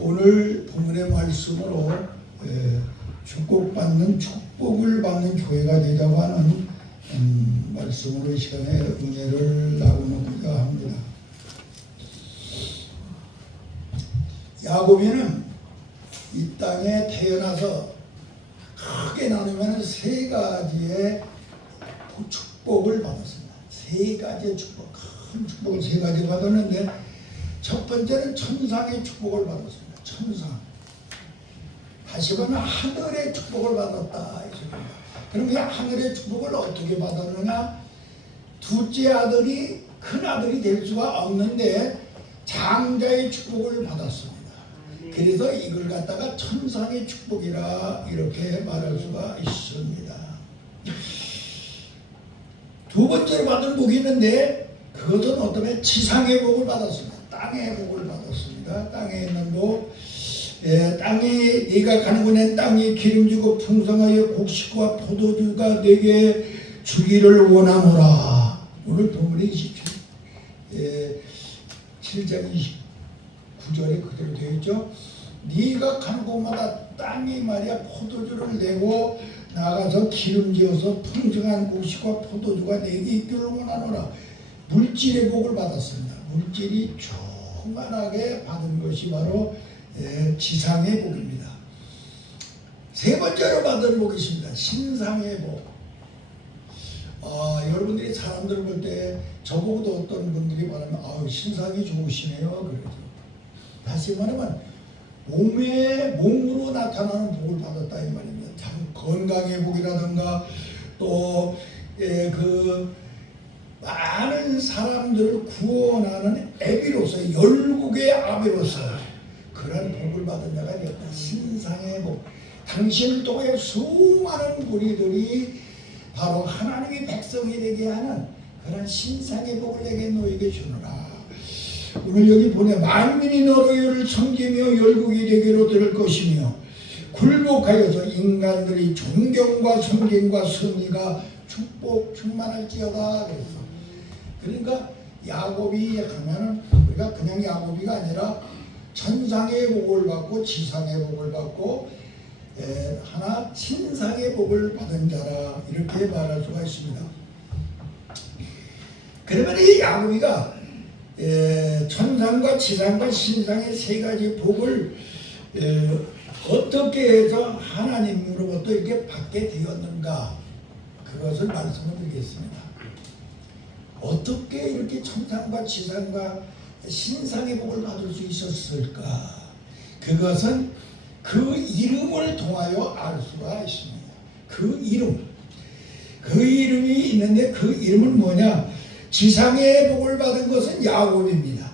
오늘 본문의 말씀으로 축복을 받는 교회가 되자고 하는 말씀으로 이 시간에 은혜를 나누고자 합니다. 야곱이는 이 땅에 태어나서 크게 나누면 세 가지의 축복을 받았습니다. 세 가지의 축복, 큰 축복을 세 가지 받았는데 첫 번째는 천상의 축복을 받았습니다. 천상. 다시 보면 하늘의 축복을 받았다. 그럼 이 하늘의 축복을 어떻게 받았느냐? 둘째 아들이 큰 아들이 될 수가 없는데 장자의 축복을 받았습니다. 그래서 이걸 갖다가 천상의 축복이라 이렇게 말할 수가 있습니다. 두 번째로 받은 복이 있는데 그것은 어떠면 지상의 복을 받았습니다. 땅의 복을 받았습니다. 땅에 있는 복, 땅에 네가 가는 곳에 땅이 기름지고 풍성하여 곡식과 포도주가 내게 주기를 원하노라. 오늘 본문에 7장 29절에 그대로 되어 있죠. 네가 가는 곳마다 땅이 말이야 포도주를 내고 나가서 기름지어서 풍성한 곡식과 포도주가 내게 있기를 원하노라. 물질의 복을 받았습니다. 물질이 충만하게 받은 것이 바로 지상의 복입니다. 세 번째로 받은 복이 있습니다. 신상의 복. 여러분들이 사람들을 볼 때 저보고도 어떤 분들이 말하면 신상이 좋으시네요. 그러죠. 다시 말하면 몸으로 나타나는 복을 받았다 이 말입니다. 참 건강의 복이라든가 또 많은 사람들을 구원하는 애비로서 열국의 아비로서 그런 복을 받은 자가 되었다. 신상의 복. 당신을 통해 수많은 무리들이 바로 하나님의 백성이 되게 하는 그런 신상의 복을 내게 너에게 주노라. 오늘 여기 보내 만민이 너를 섬기며 열국이 되기로 들을 것이며 굴복하여서 인간들이 존경과 섬김과 승리가 축복 충만할지어다. 그러니까 야곱이 하면은 우리가 그냥 야곱이가 아니라 천상의 복을 받고 지상의 복을 받고 하나 신상의 복을 받은 자라 이렇게 말할 수가 있습니다. 그러면 이 야곱이가 천상과 지상과 신상의 세 가지 복을 어떻게 해서 하나님으로부터 이렇게 받게 되었는가 그것을 말씀을 드리겠습니다. 어떻게 이렇게 천상과 지상과 신상의 복을 받을 수 있었을까? 그것은 그 이름을 통하여 알 수가 있습니다. 그 이름이 있는데 그 이름은 뭐냐? 지상의 복을 받은 것은 야곱입니다.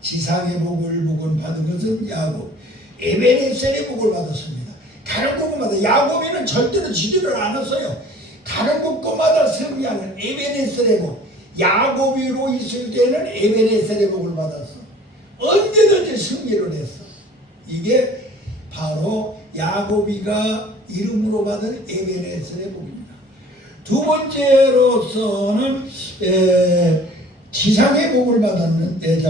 지상의 복을 받은 것은 야곱. 에베네셀의 복을 받았습니다. 가는 곳마다 야곱이는 절대로 지지를 않았어요. 가는 곳마다 승리하는 에베네셀의 복. 야곱이로 있을 때는 에베네셀의 복을 받았어. 언제든지 승리를 했어. 이게 바로 야곱이가 이름으로 받은 에베네셀의 복입니다. 두 번째로서는 지상의 복을 받았는데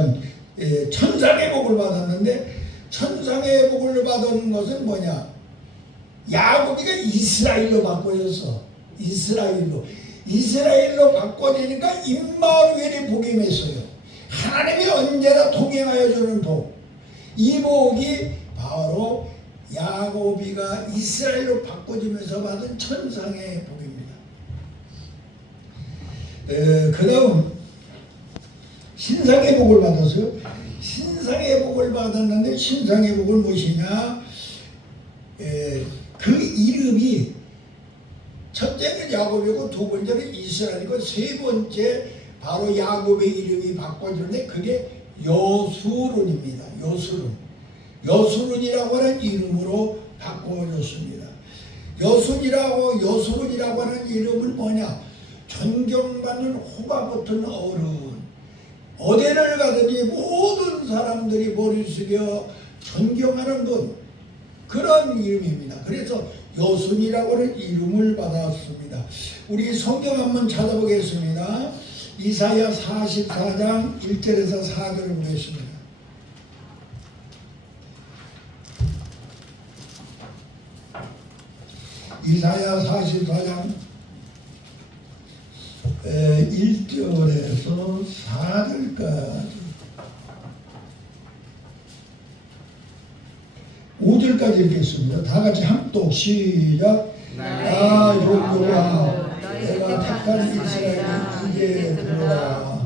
천상의 복을 받았는데 천상의 복을 받은 것은 뭐냐? 야곱이가 이스라엘로 바꿔졌어. 이스라엘로 바꿔지니까 임마누엘의 복이 맺어요. 하나님이 언제나 동행하여 주는 복. 이 복이 바로 야곱이가 이스라엘로 바꿔지면서 받은 천상의 복입니다. 그 다음 신상의 복을 받았어요. 신상의 복을 받았는데 신상의 복은 무엇이냐? 그 이름이 첫째는 야곱이고 두 번째는 이스라엘이고 세 번째 바로 야곱의 이름이 바꿔지는데 그게 여수룬입니다. 여수룬이라고 하는 이름으로 바꿔졌습니다. 여수룬이라고 하는 이름은 뭐냐? 존경받는 호가 붙은 어른. 어디를 가든지 모든 사람들이 머리 숙여 존경하는 분. 그런 이름입니다. 그래서 여순이라고 하는 이름을 받았습니다. 우리 성경 한번 찾아보겠습니다. 이사야 44장 1절에서 4절을 보겠습니다. 이사야 44장 1절에서 4절까지 5절까지 읽겠습니다. 다 같이 합독 시작. 나 여호와 내가 택한 이스라엘이 이제 들어라.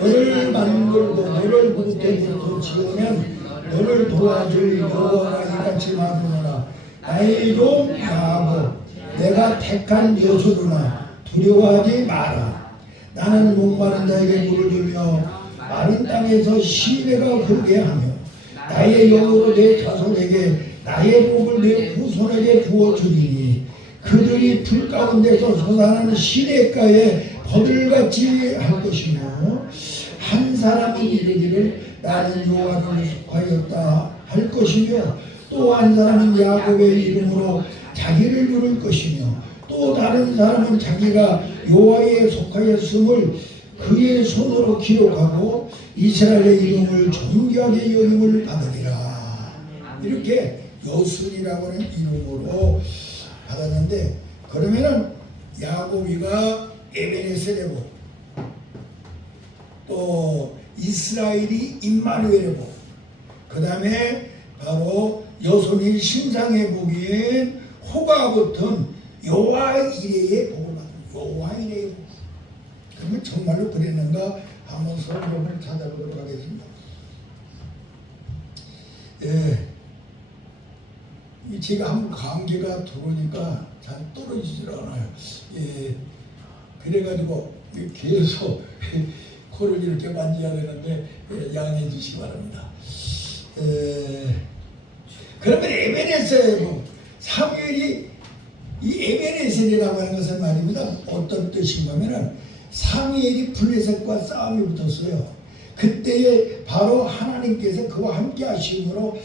너를 만들고 너를 그때부터 지으면 너를 도와줄 여호와가 이같이 말하노라. 나의 종 야곱 내가 택한 여수르나 두려워하지 마라. 나는 목마른 자에게 물을 주며 마른 땅에서 시내가 흐르게 하며 나의 영으로 내 자손에게 나의 복을 내 후손에게 부어주리니 그들이 불 가운데서 솟아나는 시냇가에 버들같이 할 것이며 한 사람이 이르기를 나는 여호와를 속하였다 할 것이며 또 한 사람은 야곱의 이름으로 자기를 부를 것이며 또 다른 사람은 자기가 여호와에 속하였음을 그의 손으로 기록하고 이스라엘의 이름을 존귀하게 여김을 받으리라. 이렇게 여순이라고 하는 이름으로 받았는데, 그러면은 야곱이가 에베네셀의 복, 또 이스라엘이 임마누엘의 복, 그 다음에 바로 여손이 신상의 복인 호가 붙은 여호와 이레의 복을 받은 여호와 이레의 복. 그러면 정말로 그랬는가 한번 성경을 찾아보도록 하겠습니다. 제가 한번 감기가 들어오니까 잘 떨어지질 않아요. 그래가지고 계속 코를 이렇게 만져야 되는데 양해해 주시기 바랍니다. 그러면 에베네셀 사무엘이 이 에베네셀이라고 하는 것은 말입니다. 어떤 뜻인가 하면은 사무엘이 블레셋과 싸움이 붙었어요. 그때에 바로 하나님께서 그와 함께 하심으로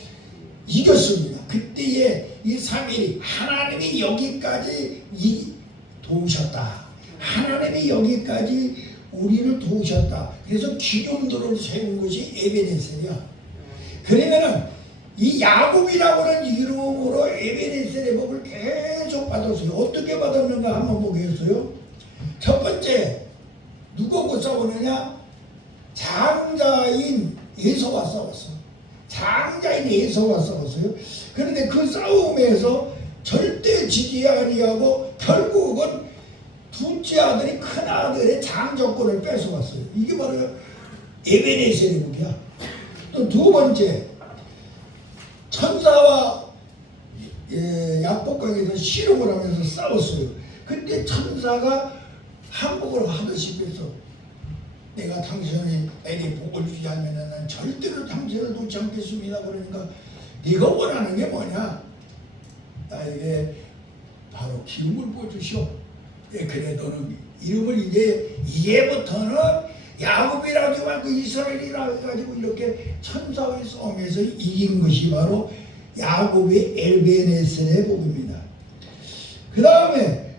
이겼습니다. 그때에 이 사무엘이 하나님이 여기까지 도우셨다. 하나님이 여기까지 우리를 도우셨다. 그래서 기념도를 세운 것이 에베네셀이야. 그러면은 이 야곱이라고 하는 이름으로 에베네셀의 복을 계속 받았어요. 어떻게 받았는가 한번 보겠어요. 첫 번째, 누구하고 싸우느냐? 장자인 에서와 싸웠어. 장자인 에서와 싸웠어요. 그런데 그 싸움에서 절대 지지 아니하고 결국은 둘째 아들이 큰 아들의 장정권을 뺏어왔어요. 이게 바로 에베네셀의 복이야. 또 두 번째, 천사와 약복강에서 씨름을 하면서 싸웠어요. 근데 천사가 항복을 하듯이 그래서 내가 당신에게 복을 주지 않으면 난 절대로 당신을 놓지 않겠습니다. 그러니까 네가 원하는 게 뭐냐? 나에게 바로 기름을 부어주시오. 그래 너는 이름을 이제부터는 야곱이라고 말고 이스라엘이라고 해가지고 이렇게 천사의 싸움에서 이긴 것이 바로 야곱의 에베네셀의 복입니다. 그 다음에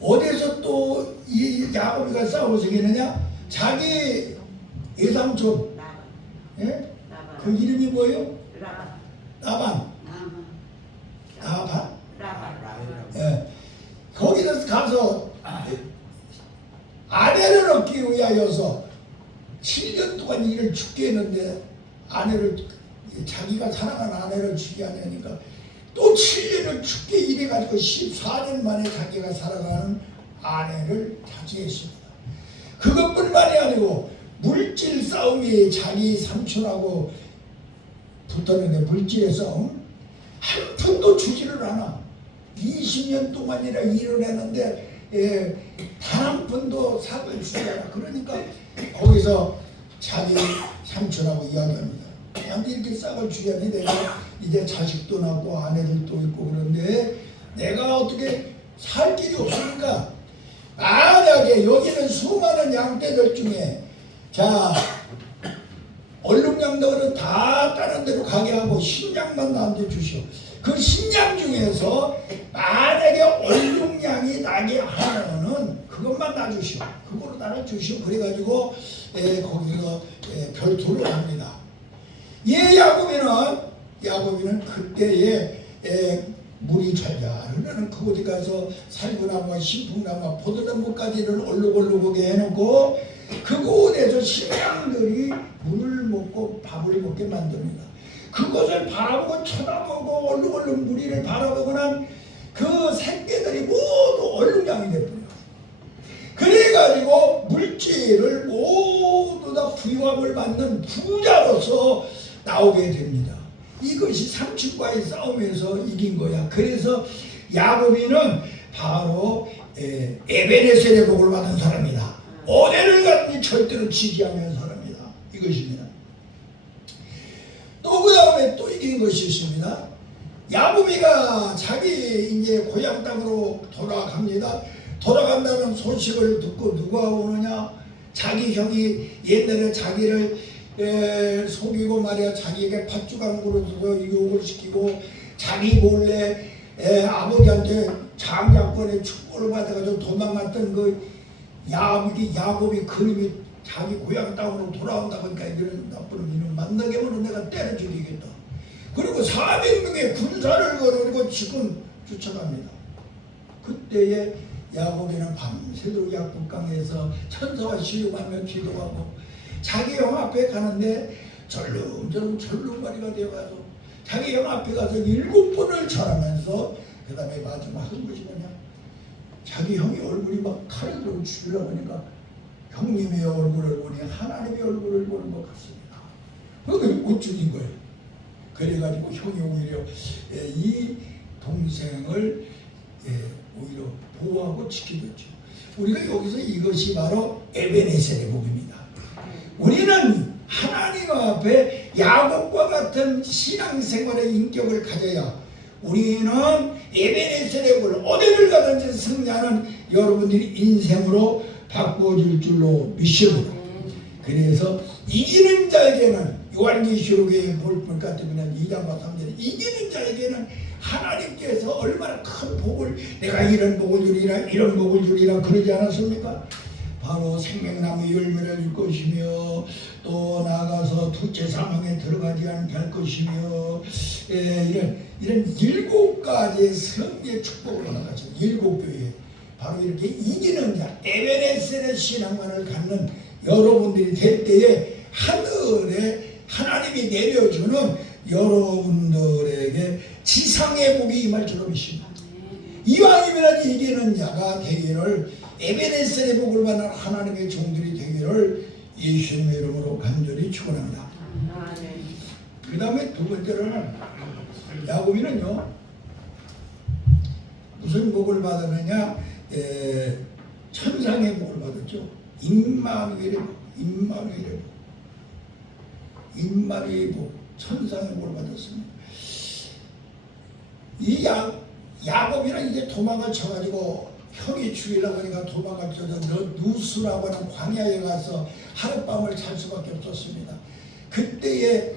어디서 또 이 야곱이가 싸워서 이기느냐? 자기 외삼촌, 예? 그 이름이 뭐예요? 라반. 예. 거기서 가서 아내를 얻기 위하여서 7년 동안 일을 죽게 했는데 아내를 자기가 사랑하는 아내를 죽게 하려니까 또 7년을 죽게 일해가지고 14년 만에 자기가 사랑하는 아내를 차지했습니다. 그것뿐만이 아니고 물질 싸움이 자기 삼촌하고 붙었는데 물질의 싸움 한 푼도 주지를 않아. 20년 동안이나 일을 했는데 단 한 푼도 삭을 주지 않아. 그러니까 거기서 자기 삼촌하고 이야기합니다. 나한테 이렇게 싹을 주자니 내가 이제 자식도 낳고 아내들도 있고 그런데 내가 어떻게 살 길이 없으니까 만약에 여기는 수많은 양떼들 중에 자 얼룩양들은 다 다른 데로 가게 하고 신양만 나한테 주시오. 그 신양 중에서 만약에 얼룩양이 나게 하면은 그것만 놔주시오. 그거로 나눠주시오. 그래가지고 거기서 별도를 합니다. 야곱이는 그때에 물이 잘 흐르는 그곳에 가서 살구나무와 신풍나무와 포도나무까지를 얼룩얼룩하게 해놓고 그곳에서 신앙들이 물을 먹고 밥을 먹게 만듭니다. 그것을 바라보고 쳐다보고 얼룩얼룩 무리를 바라보고 난 그 새끼들이 모두 얼룩량이 돼버려요. 그래가지고 물질을 모두 다 부유함을 받는 부자로서 나오게 됩니다. 이것이 삼촌과의 싸움에서 이긴 거야. 그래서 야곱이는 바로 에베네셀의 복을 받은 사람이다. 어디를 가든지 절대로 지지 않는 사람이다. 이것입니다. 또 그 다음에 또 이긴 것이 있습니다. 야곱이가 자기 이제 고향 땅으로 돌아갑니다. 돌아간다는 소식을 듣고 누가 오느냐? 자기 형이 옛날에 자기를 속이고 말이야 자기에게 팥죽왕으로 유혹을 시키고 자기 몰래 아버지한테 장자권의 축복을 받아가지고 도망갔던 그 야곱이 그림이 자기 고향 땅으로 돌아온다 보니까 이런 나쁜 이놈 만나게 하면 내가 때려 죽이겠다. 그리고 400명의 군사를 걸어오고 지금 쫓아갑니다. 그때에 야곱이는 밤새도록 약북강에서 천사와 시험하며 기도하고 자기 형 앞에 가는데 절름절름거리가 되어가서 자기 형 앞에 가서 7번을 절하면서 그 다음에 마지막 한 것이 뭐냐, 자기 형이 얼굴이 막 칼로 죽이려고 하니까 형님의 얼굴을 보니 하나님의 얼굴을 보는 것 같습니다. 그게 못 죽인 거예요. 그래가지고 형이 오히려 이 동생을 오히려 보호하고 지켜줬죠. 우리가 여기서 이것이 바로 에베네셀의 복입니다. 우리는 하나님 앞에 야곱과 같은 신앙생활의 인격을 가져야 우리는 에베네셀의 복을 어디를 가든지 승리하는 여러분들이 인생으로 바꿔줄 줄로 믿습니다. 그래서 이기는 자에게는 요한계시록의 볼 같으면 2장과 3절에 이기는 자에게는 하나님께서 얼마나 큰 복을 내가 이런 복을 주리라 이런 복을 주리라 그러지 않았습니까? 바로 생명나무 열매를 줄 것이며 또 나아가서 둘째 사망에 들어가지 않게 할 것이며 이런 7가지의 성의 축복을 받아가지고 7교회 바로 이렇게 이기는 자 에베네셀의 신앙만을 갖는 여러분들이 될 때에 하늘에 하나님이 내려주는 여러분들에게 지상의 복이 임할 줄로 믿습니다. 이왕이면 이기는 자가 되기를 에베네셀의 복을 받는 하나님의 종들이 되기를 예수님의 이름으로 간절히 축원합니다. 그 다음에 두 번째로는 야곱이는요 무슨 복을 받았느냐, 천상의 복을 받았죠. 임마누엘의 복, 임마누엘의 복, 천상의 복을 받았습니다. 이 야곱이는 이제 도망을 쳐가지고 형이 죽이려고 하니까 도망을 쳐서 누수라고 하는 광야에 가서 하룻밤을 잘 수밖에 없었습니다. 그때에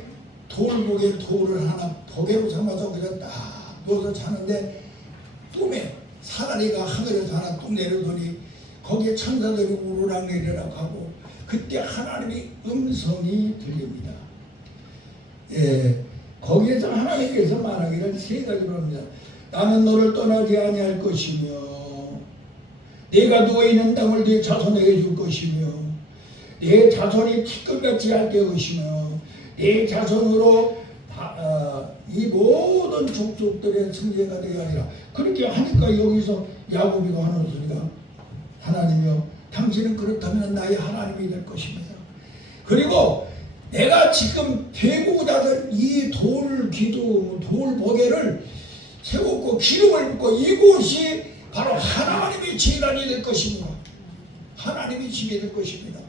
돌목에 돌을 하나 벽에로 삼아서 그냥 딱 누워서 자는데 꿈에 사다리가 하늘에서 하나 뚝 내려더니 거기에 천사들이 우르락내리락 하고 그때 하나님의 음성이 들립니다. 거기에서 하나님께서 말하기를 세 가지로 합니다. 나는 너를 떠나지 아니할 것이며 내가 누워있는 땅을 네 자손에게 줄 것이며 내 자손이 티끌같이 얇게 것이며 내 자손으로 이 모든 족속들의 승리가 되게 하리라. 그렇게 하니까 여기서 야곱이가 하는 소리가 하나님이여 당신은 그렇다면 나의 하나님이 될 것입니다. 그리고 내가 지금 대고 닫은 이 돌보개를 세웠고 기름을 붓고 이곳이 바로 하나님의 재단이 될 것입니다. 하나님의 집이 될 것입니다.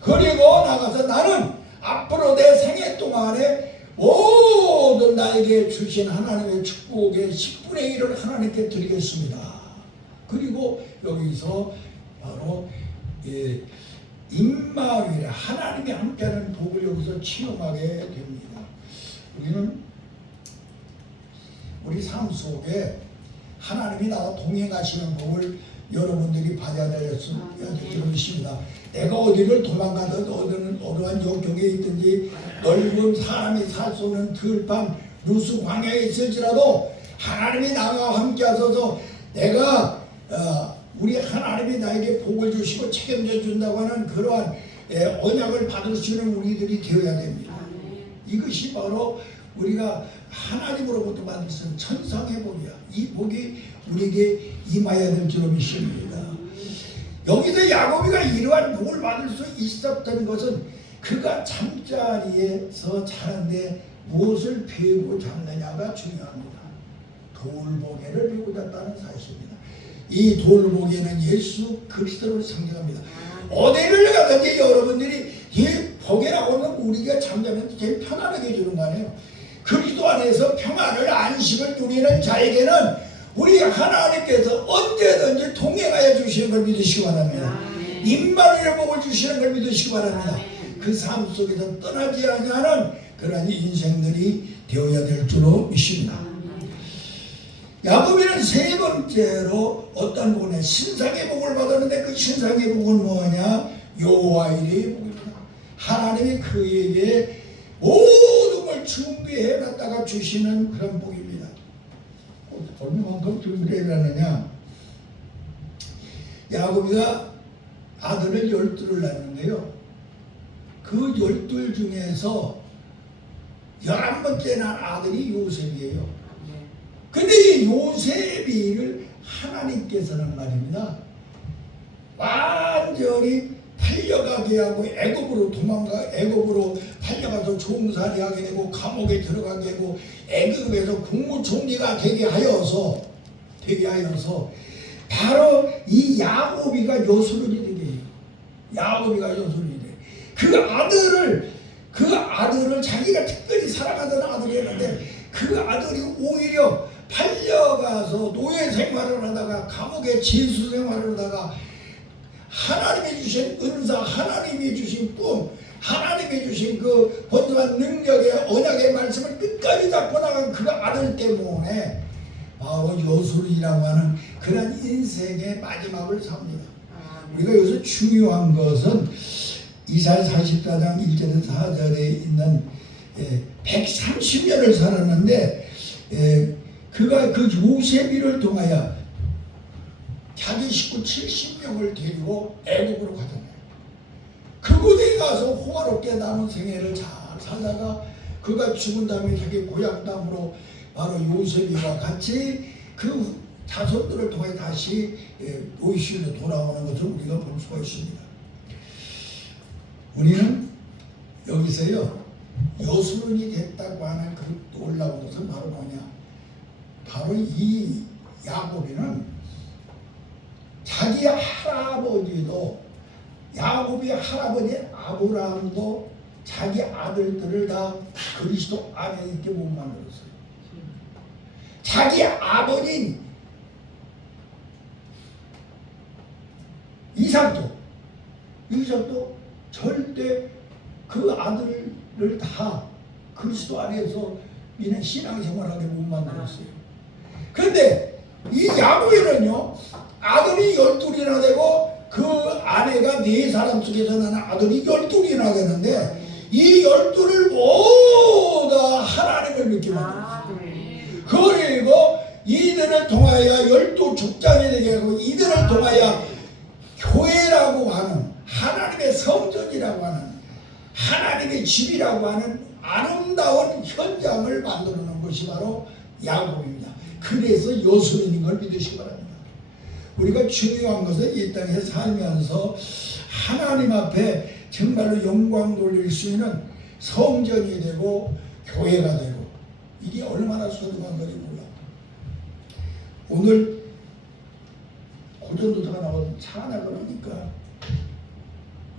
그리고 나가서 나는 앞으로 내 생애 동안에 모든 나에게 주신 하나님의 축복의 10분의 1을 하나님께 드리겠습니다. 그리고 여기서 바로 임마누엘 하나님이 함께하는 복을 여기서 체험하게 됩니다. 우리는 우리 삶 속에 하나님이 나와 동행하시는 복을 여러분들이 받아야 될 줄로 믿습니다. 내가 어디를 도망가든 어떠한 역경에 있든지 넓은 사람이 살 수 없는 들판 누수 광야에 있을지라도 하나님이 나와 함께 하셔서 내가 우리 하나님이 나에게 복을 주시고 책임져 준다고 하는 그러한 언약을 받을 수 있는 우리들이 되어야 됩니다. 이것이 바로 우리가 하나님으로부터 받을 수 있는 천상의 복이야. 이 복이 우리에게 임하여야 될 줄로 믿습니다. 여기서 야곱이가 이러한 복을 받을 수 있었던 것은 그가 잠자리에서 자는데 무엇을 베고 잤느냐가 중요합니다. 돌보개를 베고 잤다는 사실입니다. 이 돌보개는 예수 그리스도를 상징합니다. 어디를 가든지 여러분들이 이 보개라고 하면 우리가 잠자면 제일 편안하게 해주는 거 아니에요. 그리스도 안에서 평안을 안식을 누리는 자에게는 우리 하나님께서 언제든지 동행하여 주시는 걸 믿으시기 바랍니다. 임마누엘의 복을 주시는 걸 믿으시기 바랍니다. 그 삶 속에서 떠나지 아니하는 그러한 인생들이 되어야 될 줄로 믿습니다. 야곱이는 세 번째로 어떤 복을 신상의 복을 받았는데 그 신상의 복은 뭐냐? 여호와의 복입니다. 하나님이 그에게 모든 걸 준비해 놨다가 주시는 그런 복입니다. 얼마만큼 준비해 놨느냐? 야곱이가 아들을 12를 낳는데요. 그 12 중에서 11번째 난 아들이 요셉이에요. 근데 이 요셉이를 하나님께서는 말입니다, 완전히 팔려가게 하고 애굽으로 팔려가서 종살이 하게 되고 감옥에 들어가게 되고 애굽에서 국무총리가 되게 하여서 바로 이 야곱이가 요술이 되게 해요. 야곱이가 요술이 돼. 그 아들을 자기가 특별히 사랑하던 아들이었는데 그 아들이 오히려 팔려가서 노예 생활을 하다가 감옥에 죄수 생활을 하다가 하나님이 주신 은사, 하나님이 주신 꿈, 하나님이 주신 그 번성한 능력의 언약의 말씀을 끝까지 잡고 나간 그 아들 때문에 바로 요술이라고 하는 그런 인생의 마지막을 삽니다. 우리가 여기서 중요한 것은 이사야 44장 1절에서 4절에 있는 130년을 살았는데 그가 그 요셉이를 통하여 자기 식구 70명을 데리고 애굽으로 가잖아요. 그곳에 가서 호화롭게 남은 생애를 잘 살다가 그가 죽은 다음에 자기 고향 땅으로 바로 요셉이와 같이 그 자손들을 통해 다시 노이시로 돌아오는 것을 우리가 볼 수가 있습니다. 우리는 여기서요 여수론이 됐다고 하는 그 놀라운 것은 바로 뭐냐? 바로 이 야곱이는 자기 할아버지도 야곱의 할아버지 아브라함도 자기 아들들을 다 그리스도 안에 있게 못 만들었어요. 자기 아버지인 이삭도 절대 그 아들을 다 그리스도 안에서 이는 신앙생활하게 못 만들었어요. 그런데 이 야곱이는요 아들이 12이나 되고 그 아내가 4사람 속에서 나는 아들이 12이나 되는데 이 12를 모두 하나님을 믿게 만들었어요. 그리고 이들을 통하여 12 족장이 되게 하고 이들을 통하여 교회라고 하는 하나님의 성전이라고 하는 하나님의 집이라고 하는 아름다운 현장을 만들어 놓은 것이 바로 야곱입니다. 그래서 요술인 걸 믿으시기 바랍니다. 우리가 중요한 것은 이 땅에 살면서 하나님 앞에 정말로 영광 돌릴 수 있는 성전이 되고 교회가 되고 이게 얼마나 소중한 건지 몰라. 오늘 고전도사가 나와서 찬양을 하니까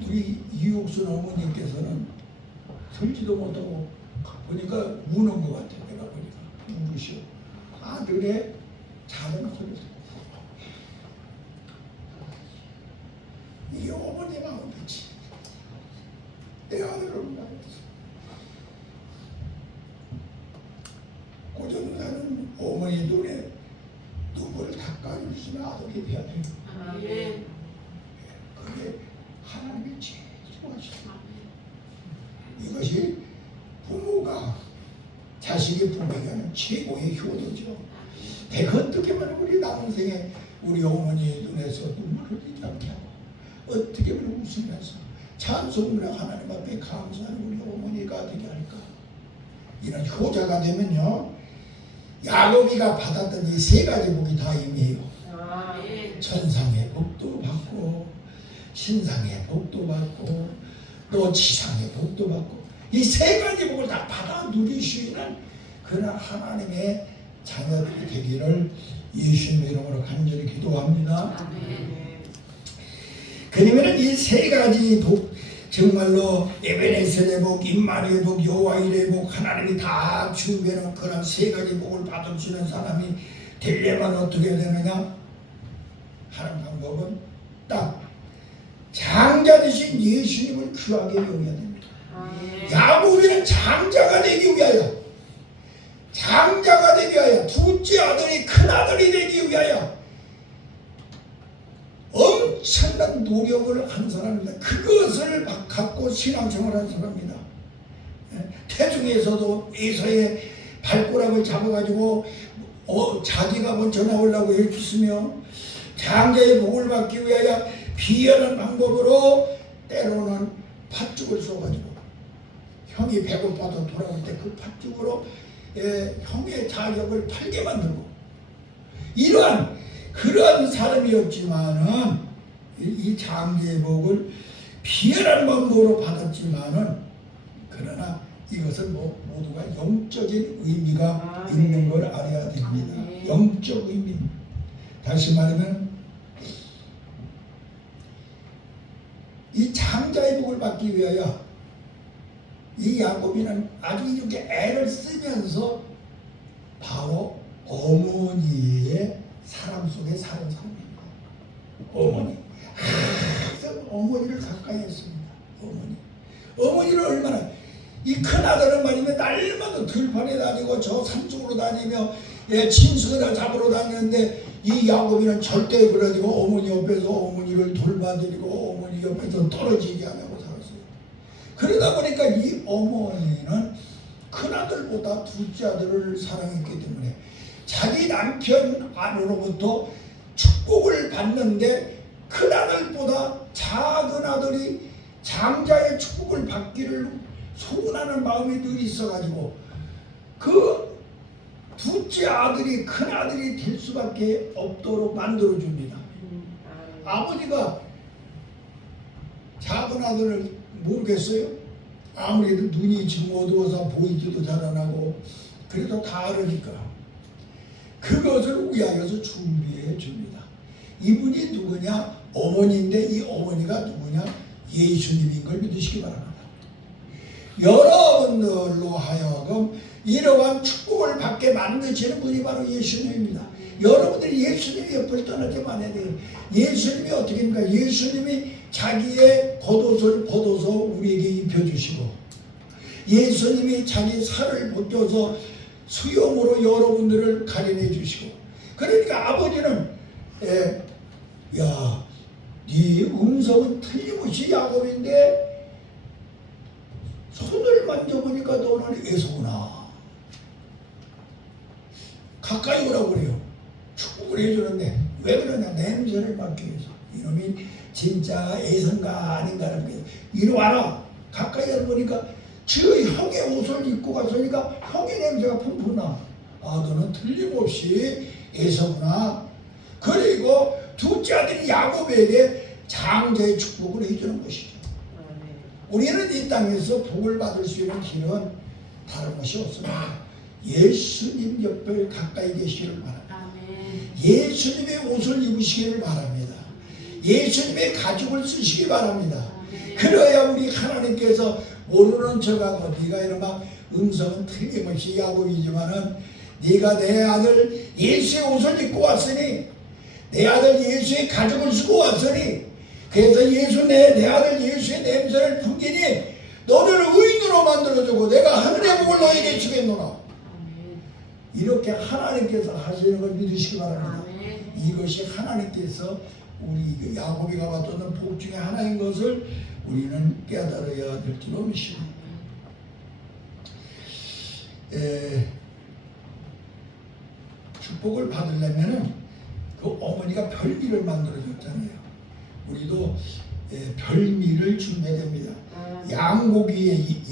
우리 이옥순 어머님께서는 설지도 못하고 보니까 우는 것 같아요. 내가 보니까 눈부시오. 아들의 작은 소리. 이 어머니 마음 빛이 내 아들을 낳았어. 고전도사는 어머니 눈에 눈물을 닦아주시는 아들이 되어야 돼요. 그게 하나님이 제일 좋아하시죠. 이것이 부모가 자식의 부모에게 하는 최고의 효도죠. 내가 어떻게 하면 우리 남생에 우리 어머니 눈에서 눈물을 흘리지 않게 하고 어떻게 하면 웃으면서 찬송으로 하나님 앞에 감사하는 우리 어머니가 되게 할까. 이런 효자가 되면요, 야곱이가 받았던 이 세 가지 복이 다 임해요. 천상의 복도 받고 신상의 복도 받고 또 지상의 복도 받고 이 세 가지 복을 다 받아 누리시는 그런 하나님의 자녀들이 되기를 예수님의 이름으로 간절히 기도합니다. 그러면 이 세 가지 복, 정말로 에베네셀의 복, 임마누엘의 복, 여호와일의 복, 하나님이 다 준비해놓은 그런 세 가지 복을 받을 수 있는 사람이 되려면 어떻게 되느냐 하는 방법은 딱 장자 되신 예수님을 귀하게 여겨야 됩니다. 야곱이는 장자가 되기 위하여, 장자가 되기 위하여, 둘째 아들이 큰 아들이 되기 위하여 엄청난 노력을 한 사람입니다. 그것을 갖고 신앙생활한 사람입니다. 태중에서도 에서의 발가락을 잡아가지고 자기가 먼저 나오려고 했으며 장자의 복을 받기 위하여 비열한 방법으로 때로는 팥죽을 쏘가지고 형이 배고파서 돌아올 때 그 팥죽으로 형의 자격을 팔게 만들고 이러한 그러한 사람이었지만은 이 장자의 복을 비열한 방법으로 받았지만은 그러나 이것은 모두가 영적인 의미가 있는 걸 알아야 됩니다. 영적 의미. 다시 말하면 이 장자의 복을 받기 위하여 이 야곱이는 아주 이렇게 애를 쓰면서 바로 어머니의 사람 속에 사는 사람입니다. 어머니. 항상 어머니를 가까이 했습니다. 어머니를 얼마나 이 큰아들은 말이면 날마다 들판에 다니고 저 산쪽으로 다니며 짐승을 잡으러 다니는데 이 야곱이는 절대 그러지고 어머니 옆에서 어머니를 돌봐드리고 어머니 옆에서 떨어지지 않고 살았어요. 그러다 보니까 이 어머니는 큰아들보다 둘째 아들을 사랑했기 때문에 자기 남편 안으로부터 축복을 받는데 큰아들보다 작은 아들이 장자의 축복을 받기를 소원하는 마음이 늘 있어가지고 그 둘째 아들이 큰아들이 될 수밖에 없도록 만들어줍니다. 아버지가 작은 아들을 모르겠어요? 아무래도 눈이 지금 어두워서 보이지도 잘 안 하고 그래도 다 알으니까 그것을 위하여서 준비해 줍니다. 이분이 누구냐? 어머니인데 이 어머니가 누구냐? 예수님인 걸 믿으시기 바랍니다. 여러분들로 하여금 이러한 축복을 받게 만드시는 분이 바로 예수님입니다. 여러분들이 예수님의 옆을 떠나지 말아야 돼요. 예수님이 어떻게 합니까? 예수님이 자기의 겉옷을 벗어서 우리에게 입혀주시고 예수님이 자기 살을 벗겨서 수염으로 여러분들을 가려내 주시고 그러니까 아버지는 야, 네 음성은 틀림없이 야곱인데 손을 만져보니까 너는 에서구나. 가까이 오라고 그래요. 축복을 해주는데 왜 그러냐? 냄새를 맡기 위해서. 이놈이 진짜 에서인가 아닌가를 위해서. 이리 와라. 가까이 와보니까 저 형의 옷을 입고 갔으니까 형의 냄새가 펑펑 나. 아, 너는 틀림없이 에서구나. 그리고 둘째 아들이 야곱에게 장자의 축복을 해주는 것이죠. 우리는 이 땅에서 복을 받을 수 있는 길은 다른 것이 없습니다. 예수님 옆에 가까이 계시기를 바랍니다. 예수님의 옷을 입으시기를 바랍니다. 예수님의 가죽을 쓰시기 바랍니다. 그래야 우리 하나님께서 모르는 척하고 네가 이러면 음성은 틀림없이 야곱이지만은 네가 내 아들 예수의 옷을 입고 왔으니 내 아들 예수의 가죽을 쓰고 왔으니 그래서 내 아들 예수의 냄새를 풍기니 너를 의인으로 만들어주고 내가 하늘의 복을 너에게 주겠노라. 이렇게 하나님께서 하시는 걸 믿으시기 바랍니다. 이것이 하나님께서 우리 야곱이가 받던 복 중에 하나인 것을 우리는 깨달아야 될 줄로 믿습니다. 축복을 받으려면은 그 어머니가 별미를 만들어줬잖아요. 우리도 별미를 준비해야 됩니다. 양고기의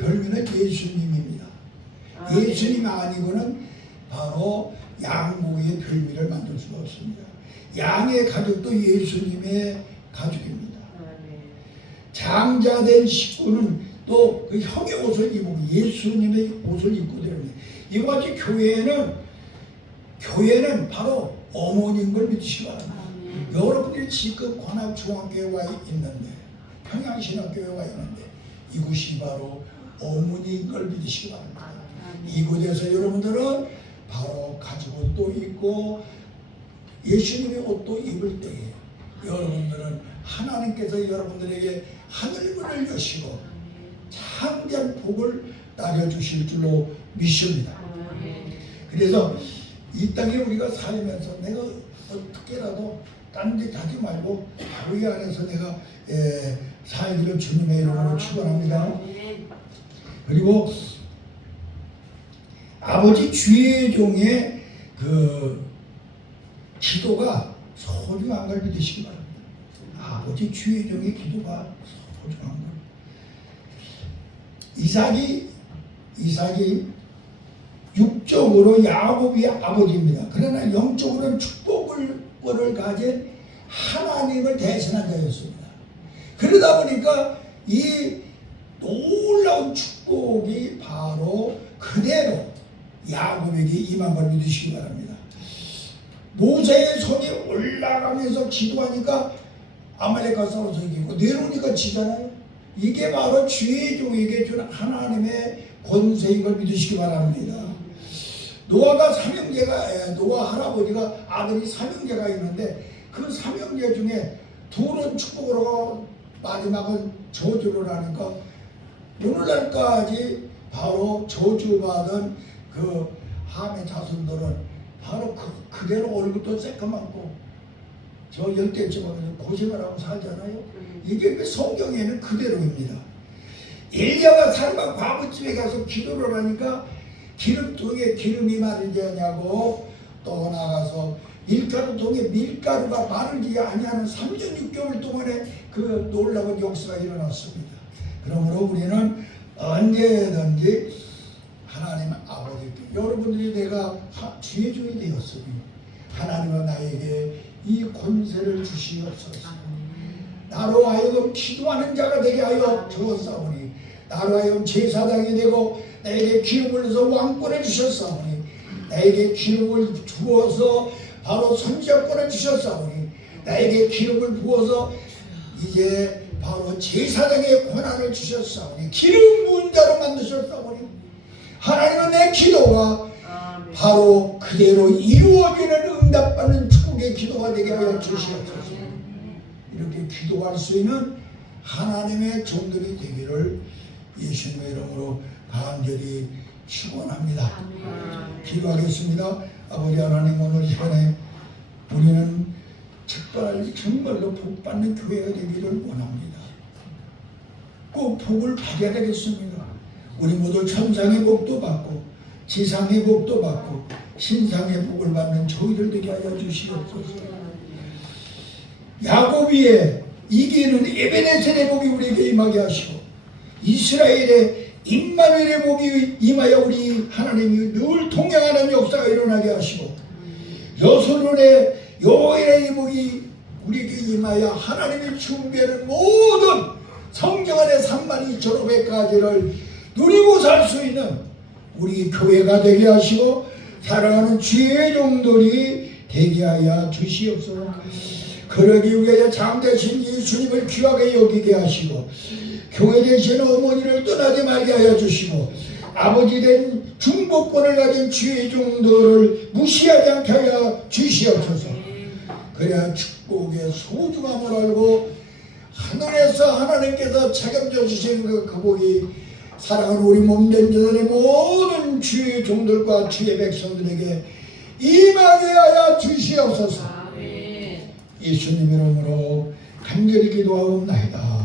별미는 예수님입니다. 예수님 아니고는 바로 양고기의 별미를 만들 수가 없습니다. 양의 가족도 예수님의 가족입니다. 장자된 식구는 또 그 형의 옷을 입고 예수님의 옷을 입고 되는 이와 같이 교회는 바로 어머니인 걸 믿으시기 바랍니다. 여러분들이 지금 관악중앙교회가 있는데 평양신학교회가 있는데 이곳이 바로 어머니인 걸 믿으시기 바랍니다. 이곳에서 여러분들은 바로 가죽 옷도 입고 예수님의 옷도 입을 때에 여러분들은 하나님께서 여러분들에게 하늘문을 여시고 참된 복을 따려주실 줄로 믿습니다. 그래서 이 땅에 우리가 살면서 내가 어떻게라도 딴 데 가지 말고 바로 이 안에서 내가 살기를 주님의 이름으로 축원합니다. 그리고 아버지 주의 종의 그 기도가 소중한 걸 믿으시기 바랍니다. 아버지 주의 종의 기도가 소중한 걸. 이삭이 육적으로 야곱이 아버지입니다. 그러나 영적으로는 축복을 가진 하나님을 대신한 자였습니다. 그러다 보니까 이 놀라운 축복이 바로 그대로 야곱에게 임한 걸 믿으시기 바랍니다. 모세의 손이 올라가면서 기도하니까 아말렉과 싸워서 이기고 내려오니까 지잖아요. 이게 바로 주의 종에게 준 하나님의 권세인 걸 믿으시기 바랍니다. 노아 할아버지가 아들이 삼형제가 있는데 그 삼형제 중에 둘은 축복으로 가고 마지막은 저주를 하니까 오늘날까지 바로 저주받은 그 함의 자손들은 바로 그대로 얼굴도 새까맣고 저 열대쯤 고생을 하고 살잖아요. 이게 그 성경에는 그대로입니다. 엘리야가 사르밧 과부집에 가서 기도를 하니까 기름통에 기름이 마르지 않냐고 또 나가서 밀가루통에 밀가루가 마르지 아니하는 3년 6개월 동안에 그 놀라운 역사가 일어났습니다. 그러므로 우리는 언제든지 하나님 아버지께 여러분들이 내가 주의 종이 되었으니 하나님은 나에게 이 권세를 주시옵소서. 나로 하여금 기도하는 자가 되게 하여 주었사오니 나로 하여금 제사장이 되고 나에게 기름을 넣어서 왕권을 주셨사오니 나에게 기름을 부어서 바로 선지자권을 주셨사오니 나에게 기름을 부어서 이제 바로 제사장의 권한을 주셨사오니 기름 부은 자로 만드셨사오니 하나님은 내 기도가 바로 그대로 이루어지는 응답받는 축복의 기도가 되게 하여 주시옵소서. 이렇게 기도할 수 있는 하나님의 종들이 되기를 예수님의 이름으로 간절히 축원합니다. 기도하겠습니다. 아버지 하나님, 오늘 시간에 우리는 특별히 정말로 복받는 교회가 되기를 원합니다. 꼭 복을 받아야 되겠습니다. 우리 모두 천상의 복도 받고 지상의 복도 받고 신상의 복을 받는 저희들 되게 하여 주시옵소서. 야곱이의 이기는 에베네셀의 복이 우리에게 임하게 하시고 이스라엘의 임마누엘의 복이 임하여 우리 하나님이 늘 동행하는 역사가 일어나게 하시고 여호수아의 여호와의 복이 우리에게 임하여 하나님이 준비하는 모든 성경 안의 32,500가지를 누리고 살 수 있는 우리 교회가 되게 하시고 사랑하는 주의 종들이 되게 하여 주시옵소서. 그러기 위하여 장대신 예수님을 귀하게 여기게 하시고 교회 되신 어머니를 떠나지 말게 하여 주시고 아버지 된 중보권을 가진 주의 종들을 무시하지 않게 하여 주시옵소서. 그래야 축복의 소중함을 알고 하늘에서 하나님께서 책임져 주시는 그 복이 사랑하는 우리 몸된 자들의 모든 주의 종들과 주의 백성들에게 임하게 하여 주시옵소서. 예수님 이름으로 간절히 기도하옵나이다.